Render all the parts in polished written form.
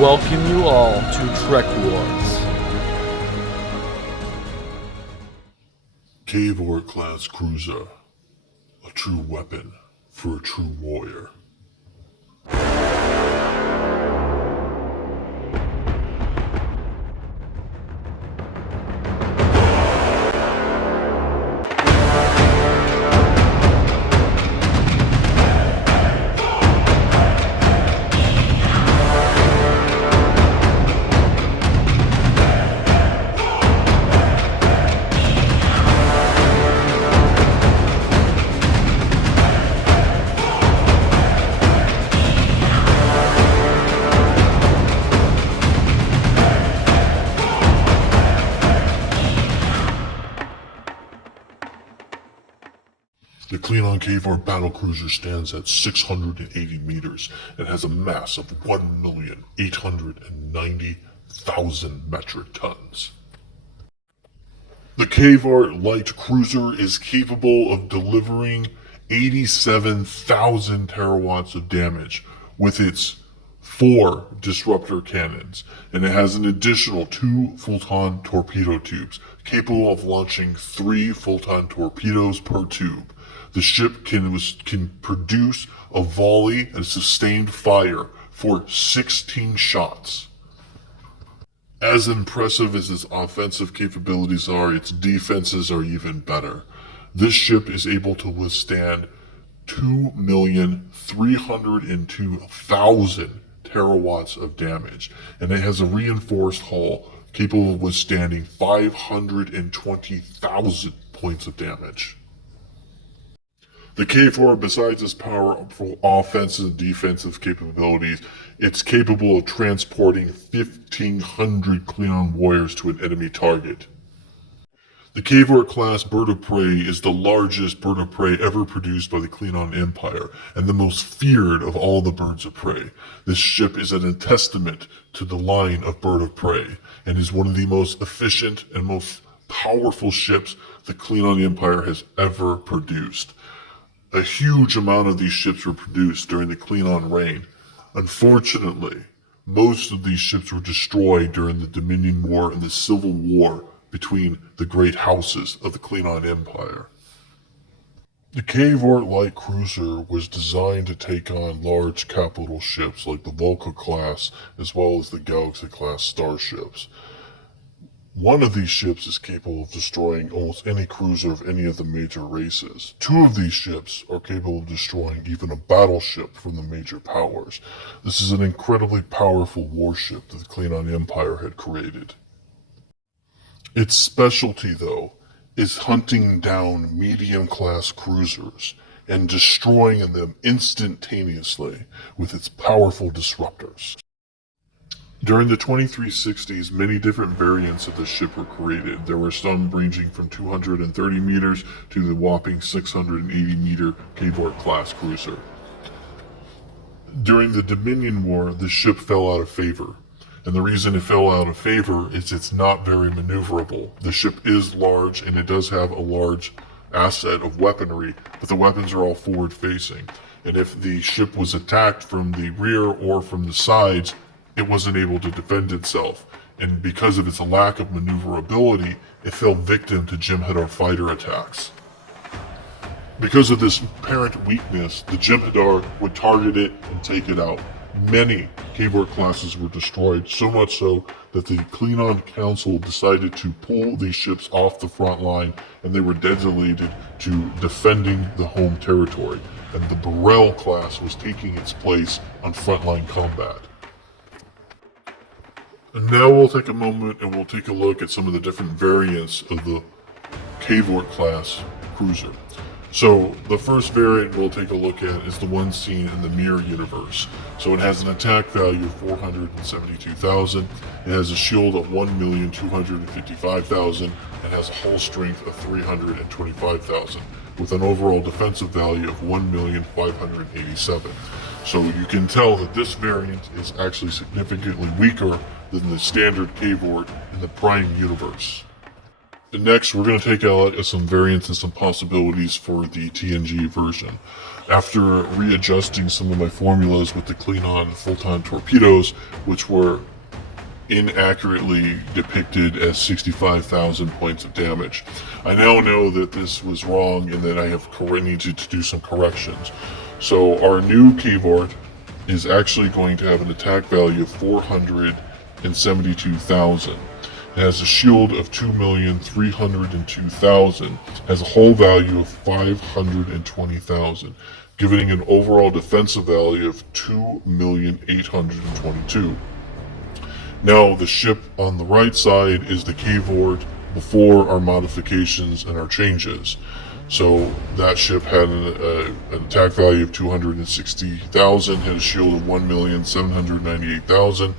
welcome you all to Trek Wars. K'vort class cruiser, a true weapon for a true warrior. The Klingon K'vort battle cruiser stands at 680 meters and has a mass of 1,890,000 metric tons. The K'vort Light Cruiser is capable of delivering 87,000 terawatts of damage with its 4 disruptor cannons, and it has an additional 2 Photon torpedo tubes, capable of launching 3 Photon torpedoes per tube. The ship can produce a volley and sustained fire for 16 shots. As impressive as its offensive capabilities are, its defenses are even better. This ship is able to withstand 2,302,000 terawatts of damage, and it has a reinforced hull capable of withstanding 520,000 points of damage. The K'vort, besides its powerful offensive and defensive capabilities, it's capable of transporting 1,500 Klingon warriors to an enemy target. The K'vort class bird of prey is the largest bird of prey ever produced by the Klingon Empire, and the most feared of all the birds of prey. This ship is a testament to the line of bird of prey, and is one of the most efficient and most powerful ships the Klingon Empire has ever produced. A huge amount of these ships were produced during the Klingon reign. Unfortunately, most of these ships were destroyed during the Dominion War and the Civil War between the great houses of the Klingon Empire. The K'vort Light Cruiser was designed to take on large capital ships like the Volca class as well as the Galaxy class starships. One of these ships is capable of destroying almost any cruiser of any of the major races. 2 of these ships are capable of destroying even a battleship from the major powers. This is an incredibly powerful warship that the Klingon Empire had created. Its specialty, though, is hunting down medium-class cruisers and destroying them instantaneously with its powerful disruptors. During the 2360s, many different variants of the ship were created. There were some ranging from 230 meters to the whopping 680 meter K'vort class cruiser. During the Dominion War, the ship fell out of favor. And the reason it fell out of favor is it's not very maneuverable. The ship is large and it does have a large asset of weaponry, but the weapons are all forward facing. And if the ship was attacked from the rear or from the sides, it wasn't able to defend itself, and because of its lack of maneuverability, it fell victim to Jem'Hadar fighter attacks. Because of this apparent weakness, the Jem'Hadar would target it and take it out. Many K'vort classes were destroyed, so much so that the Klingon Council decided to pull these ships off the front line, and they were designated to defending the home territory, and the Burrell class was taking its place on frontline combat. And now we'll take a moment and we'll take a look at some of the different variants of the K'vort class cruiser. So the first variant we'll take a look at is the one seen in the Mirror universe. So it has an attack value of 472,000, it has a shield of 1,255,000, and has a hull strength of 325,000, with an overall defensive value of 1,587,000. So you can tell that this variant is actually significantly weaker than the standard K'vort in the Prime universe. next, we're going to take out some variants and some possibilities for the TNG version. After readjusting some of my formulas with the Klingon full-time torpedoes, which were inaccurately depicted as 65,000 points of damage, I now know that this was wrong and that I needed to do some corrections. So our new K'vort is actually going to have an attack value of 472,000. It has a shield of 2,302,000, has a hull value of 520,000, giving an overall defensive value of 2,822,000. Now, the ship on the right side is the K'vort before our modifications and our changes. So that ship had an attack value of 260,000, had a shield of 1,798,000,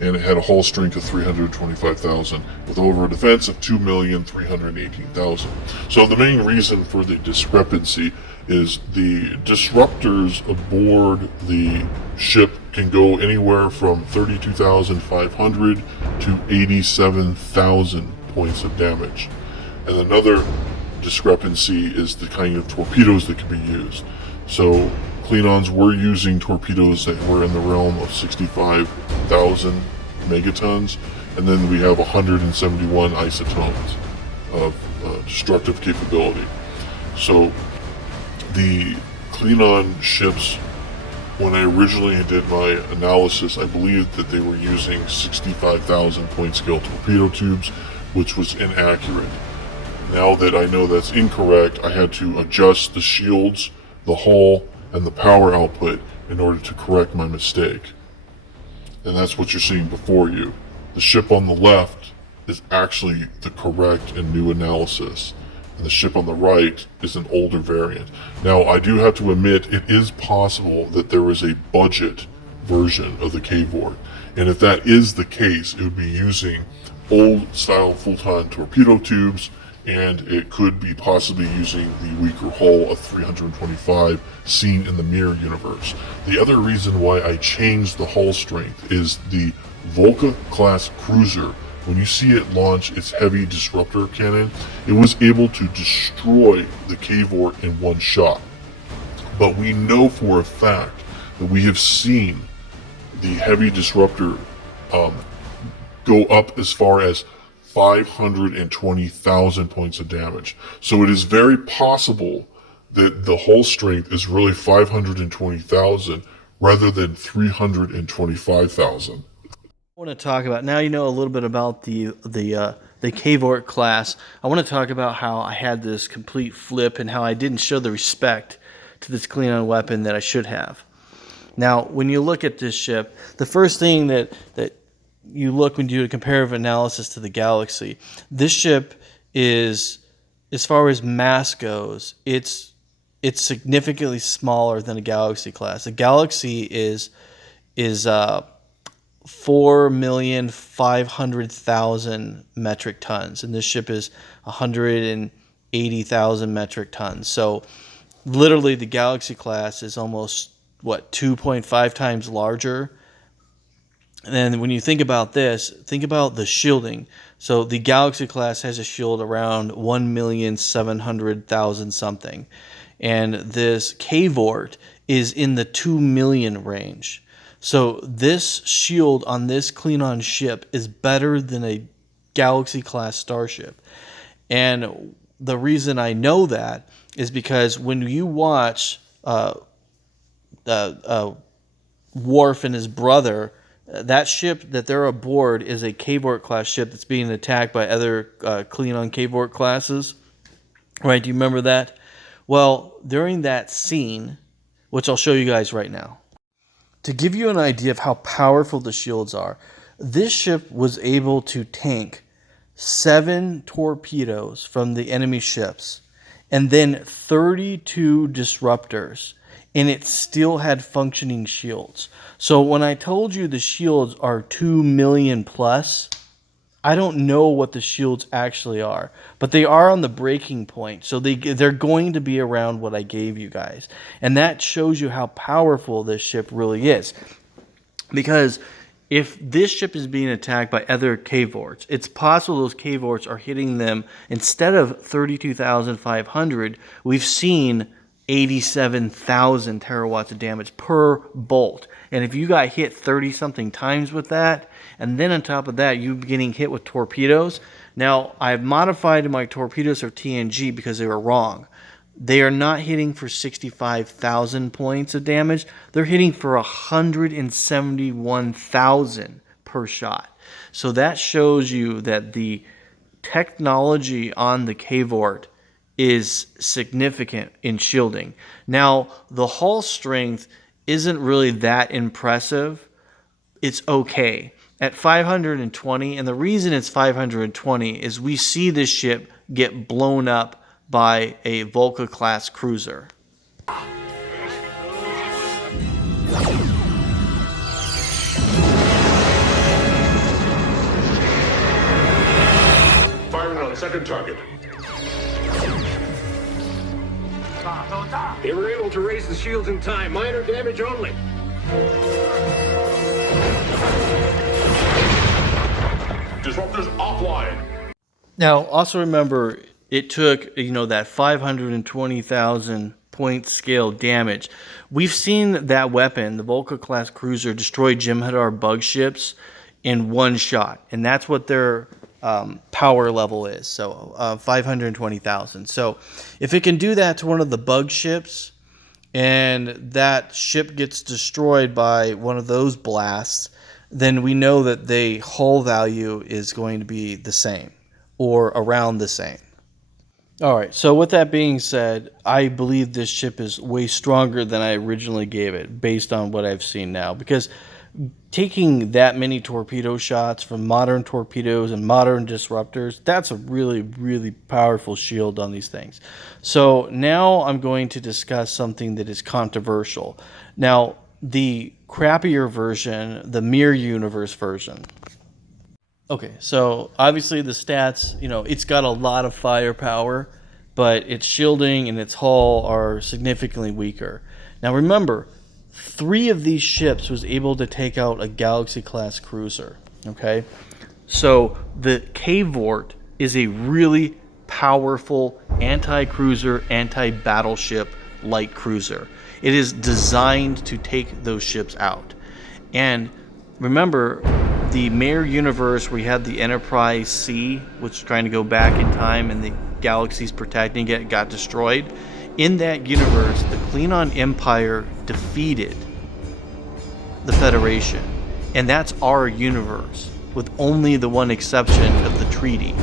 and it had a hull strength of 325,000, with over a defense of 2,318,000. So the main reason for the discrepancy is the disruptors aboard the ship can go anywhere from 32,500 to 87,000 points of damage. And another discrepancy is the kind of torpedoes that can be used. So Klingons were using torpedoes that were in the realm of 65,000 megatons, and then we have 171 isotons of destructive capability. So the Klingon ships, when I originally did my analysis, I believed that they were using 65,000 point scale torpedo tubes, which was inaccurate. Now that I know that's incorrect, I had to adjust the shields, the hull, and the power output in order to correct my mistake. And that's what you're seeing before you. The ship on the left is actually the correct and new analysis, and the ship on the right is an older variant. Now, I do have to admit, it is possible that there is a budget version of the K'vort, and if that is the case, it would be using old style full-time torpedo tubes, and it could be possibly using the weaker hull of 325 seen in the Mirror universe. The other reason why I changed the hull strength is the Volca class cruiser. When you see it launch its heavy disruptor cannon, it was able to destroy the K'vort in one shot. But we know for a fact that we have seen the heavy disruptor go up as far as 520,000 points of damage. So it is very possible that the hull strength is really 520,000 rather than 325,000. I want to talk about, now you know a little bit about the K'vort class. I want to talk about how I had this complete flip and how I didn't show the respect to this Klingon weapon that I should have. Now, when you look at this ship, the first thing that you look when you do a comparative analysis to the Galaxy, this ship is, as far as mass goes, it's significantly smaller than a Galaxy class. The Galaxy is 4,500,000 metric tons, and this ship is 180,000 metric tons. So literally the Galaxy class is almost 2.5 times larger. And then when you think about this, think about the shielding. So the Galaxy class has a shield around 1,700,000 something. And this K'vort is in the 2 million range. So this shield on this Klingon ship is better than a Galaxy class starship. And the reason I know that is because when you watch Worf and his brother, that ship that they're aboard is a K'vort class ship that's being attacked by other Klingon K'vort classes. Right? Do you remember that? Well, during that scene, which I'll show you guys right now, to give you an idea of how powerful the shields are, this ship was able to tank 7 torpedoes from the enemy ships and then 32 disruptors, and it still had functioning shields. So when I told you the shields are 2 million plus, I don't know what the shields actually are, but they are on the breaking point. So they're going to be around what I gave you guys. And that shows you how powerful this ship really is. Because if this ship is being attacked by other K'vorts, it's possible those K'vorts are hitting them. Instead of 32,500, we've seen 87,000 terawatts of damage per bolt. And if you got hit 30-something times with that, and then on top of that, you getting hit with torpedoes. Now, I've modified my torpedoes for TNG because they were wrong. They are not hitting for 65,000 points of damage. They're hitting for 171,000 per shot. So that shows you that the technology on the K'vort is significant in shielding. Now, the hull strength isn't really that impressive. It's okay. At 520, and the reason it's 520 is we see this ship get blown up by a Volca-class cruiser. Firing on second target. They were able to raise the shields in time. Minor damage only. Disruptors offline. Now, also remember, it took, that 520,000 point scale damage. We've seen that weapon, the Volca-class cruiser, destroy Jem'Hadar bug ships in one shot. And that's what their power level is. So 520,000. So if it can do that to one of the bug ships, and that ship gets destroyed by one of those blasts, then we know that the hull value is going to be the same or around the same. All right, so with that being said, I believe this ship is way stronger than I originally gave it based on what I've seen now, because taking that many torpedo shots from modern torpedoes and modern disruptors, that's a really, really powerful shield on these things. So now I'm going to discuss something that is controversial. Now, the crappier version, the Mirror Universe version. Okay, so obviously the stats, it's got a lot of firepower, but its shielding and its hull are significantly weaker. Now remember, 3 of these ships was able to take out a Galaxy-class cruiser, okay? So the K'vort is a really powerful anti-cruiser, anti-battleship light cruiser. It is designed to take those ships out. And remember, the Mirror Universe, where you had the Enterprise C, which is trying to go back in time and the galaxies protecting it, got destroyed. In that universe, the Klingon Empire defeated the Federation. And that's our universe, with only the one exception of the treaty.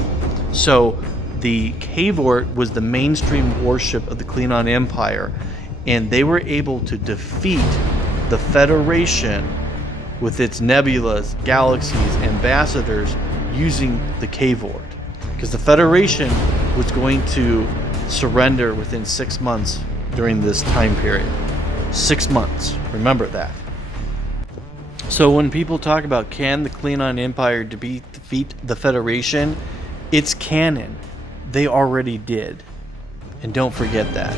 So the K'vort was the mainstream warship of the Klingon Empire, and they were able to defeat the Federation with its nebulas, galaxies, ambassadors using the K'vort. Because the Federation was going to surrender within 6 months during this time period. 6 months. Remember that. So when people talk about can the Klingon Empire defeat the Federation, it's canon. They already did. And don't forget that.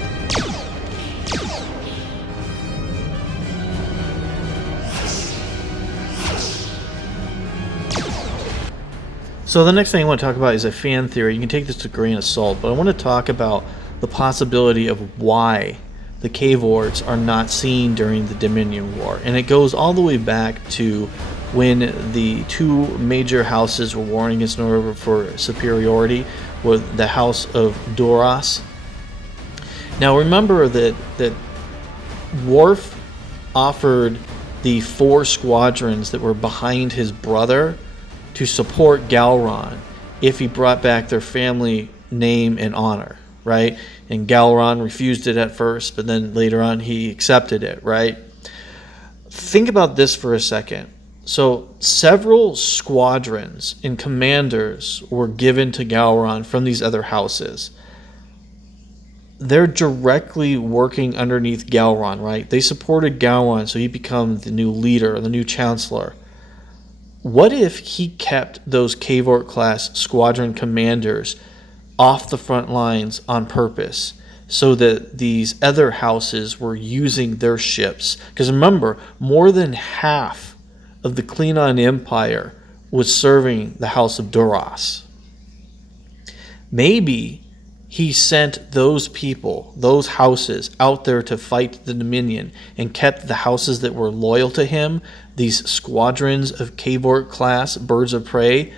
So the next thing I want to talk about is a fan theory. You can take this with a grain of salt, but I want to talk about the possibility of why the K'vorts are not seen during the Dominion War. And it goes all the way back to when the 2 major houses were warring against one another for superiority, with the House of Duras. Now remember that Worf offered the 4 squadrons that were behind his brother to support Gowron if he brought back their family name and honor, right? And Gowron refused it at first, but then later on he accepted it, right? Think about this for a second. So several squadrons and commanders were given to Gowron from these other houses. They're directly working underneath Gowron, right? They supported Gowron so he became the new leader, the new chancellor. What if he kept those K'vort class squadron commanders off the front lines on purpose so that these other houses were using their ships? Because remember, more than half of the Klingon Empire was serving the House of Duras. Maybe he sent those people, those houses, out there to fight the Dominion and kept the houses that were loyal to him, these squadrons of K'vort class birds of prey,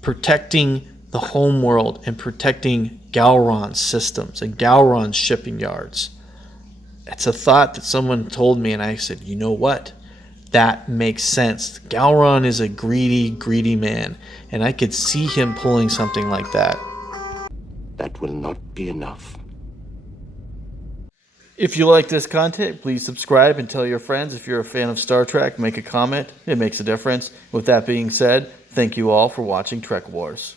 protecting the homeworld and protecting Gowron's systems and Gowron's shipping yards. It's a thought that someone told me, and I said, you know what? That makes sense. Gowron is a greedy, greedy man, and I could see him pulling something like that. That will not be enough. If you like this content, please subscribe and tell your friends. If you're a fan of Star Trek, make a comment. It makes a difference. With that being said, thank you all for watching Trek Wars.